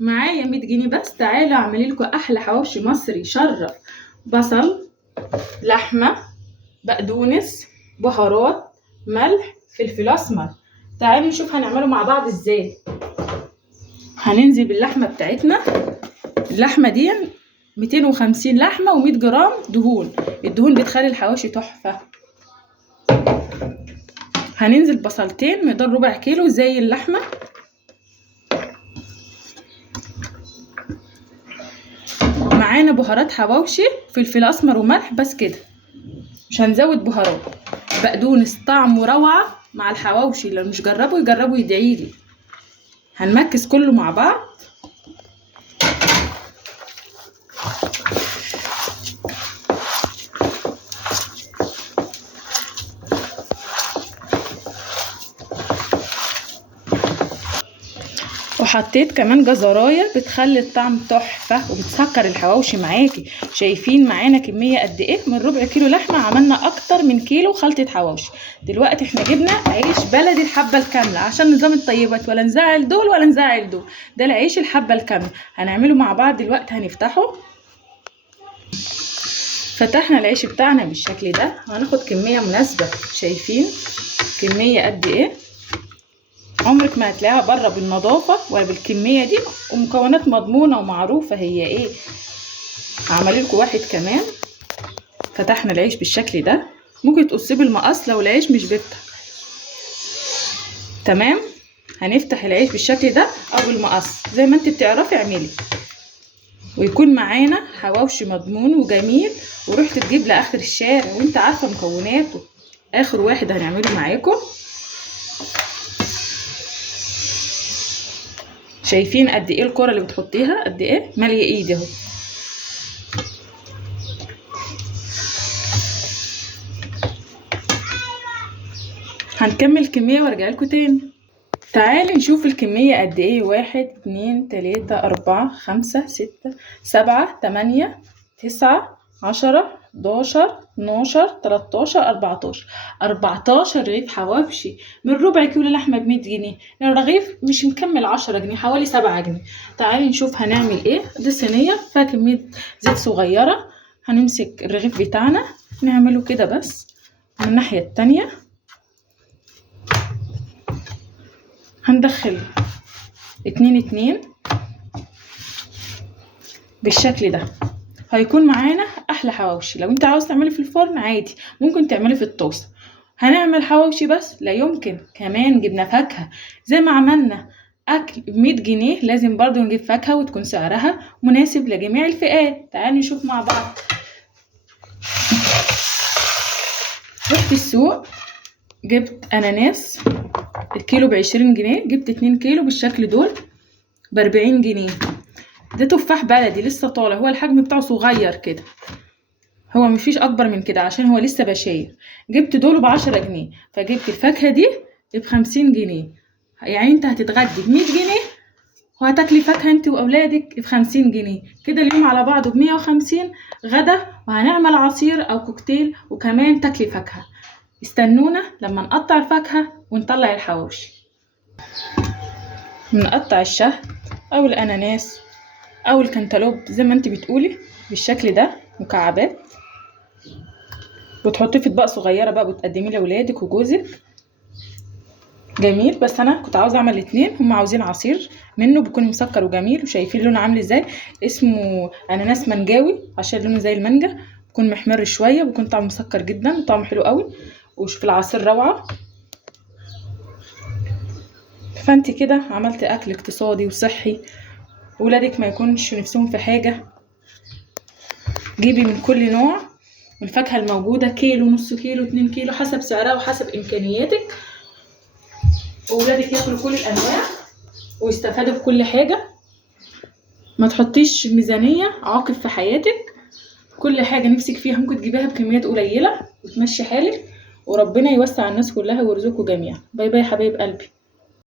معايا 100 جنيه بس. تعالوا اعمل لكم احلى حواوشي مصري يشرف. بصل، لحمه، بقدونس، بهارات، ملح، فلفل اسمر. تعالوا نشوف هنعمله مع بعض ازاي. هننزل باللحمه بتاعتنا. اللحمه دي 250 لحمه و100 جرام دهون. الدهون بتخلي الحواوشي تحفه. هننزل بصلتين مقدار ربع كيلو زي اللحمه. معانا بهارات حواوشي، فلفل اسمر وملح بس كده، مش هنزود بهارات. بقدونس طعمه روعه مع الحواوشي، لو مش جربوا يجربوا يدعيلي. هنمكس كله مع بعض. وحطيت كمان جزرايه بتخلي الطعم تحفه وبتسكر الحواوشي معاكي. شايفين معانا كميه قد ايه؟ من ربع كيلو لحمه عملنا اكتر من كيلو خلطه حواوشي. دلوقتي احنا جبنا عيش بلدي الحبه الكامله عشان نظام الطيبات، ولا نزعل دول ولا نزعل دول. ده العيش الحبه الكامله هنعمله مع بعض دلوقتي. هنفتحه. فتحنا العيش بتاعنا بالشكل ده. هناخد كميه مناسبه. شايفين كميه قد ايه؟ عمرك ما هتلاقيها بره بالنظافه ولا بالكميه دي، ومكونات مضمونه ومعروفه هي ايه. هعمل لكم واحد كمان. فتحنا العيش بالشكل ده. ممكن تقصيه بالمقص لو العيش مش بيفتح. تمام. هنفتح العيش بالشكل ده او بالمقص زي ما انت بتعرفي اعملي، ويكون معانا حواوشي مضمون وجميل وريحته تجيب لاخر الشارع وانت عارفه مكوناته. اخر واحد هنعمله معاكم. شايفين قد ايه الكرة اللي بتحطيها قد ايه؟ ماليه ايدي اهو. هنكمل كمية وارجع لكم تاني. تعالي نشوف الكمية قد ايه. 1 2 3 4 5 6 7 8 9 10 11 12 13 14 رغيف حواوشي من ربع كيلو لحمه ب100 جنيه. الرغيف مش مكمل 10 جنيه، حوالي 7 جنيه. تعالي نشوف هنعمل ايه. دي صينيه فيها كميه زيت صغيره. هنمسك الرغيف بتاعنا نعمله كده بس من الناحيه التانية. هندخل 2 بالشكل ده. هيكون معانا احلى حواوشي. لو انت عاوز تعملي في الفرن عادي، ممكن تعملي في الطاسه. هنعمل حواوشي بس لا يمكن كمان جبنا فاكهه. زي ما عملنا اكل ب100 جنيه لازم برضو نجيب فاكهه وتكون سعرها مناسب لجميع الفئات. تعالوا نشوف مع بعض. رحت السوق جبت اناناس. الكيلو ب20 جنيه. جبت 2 كيلو بالشكل دول ب40 جنيه. ده تفاح بلدي لسه طالع، هو الحجم بتاعه صغير كده، هو مفيش اكبر من كده عشان هو لسه بشاير. جبت دول ب10 جنيه. فجبت الفاكهه دي ب50 جنيه. يعني انت هتتغدي ب100 جنيه وهتاكلي فاكهه انت واولادك ب50 جنيه. كده اليوم على بعضه ب150 غدا. وهنعمل عصير او كوكتيل وكمان تاكلي فاكهه. استنونا لما نقطع الفاكهه ونطلع الحواوشي. نقطع الشهد او الاناناس او الكنتالوب زي ما انت بتقولي بالشكل ده مكعبات، وتحطيه في اطباق صغيره بقى وتقدميه لاولادك وجوزك. جميل. بس انا كنت عاوزه اعمل 2. هم عاوزين عصير منه بيكون مسكر وجميل. وشايفين لونه عامل ازاي؟ اسمه اناناس منجاوي عشان لونه زي المانجا، بيكون محمر شويه وبيكون طعمه مسكر جدا وطعمه حلو قوي. وشوف العصير روعه. فانت كده عملت اكل اقتصادي وصحي. ولادك ما يكونش نفسهم في حاجه. جيبي من كل نوع. والفاكهه الموجوده كيلو، نص كيلو، 2 كيلو، حسب سعرها وحسب امكانياتك. وولادك ياكلوا كل الانواع ويستفادوا بكل حاجه. ما تحطيش ميزانيه عاقب في حياتك. كل حاجه نفسك فيها ممكن تجيبيها بكميات قليله وتمشي حالك. وربنا يوسع الناس كلها ويرزقكم جميعا. باي باي حبايب قلبي.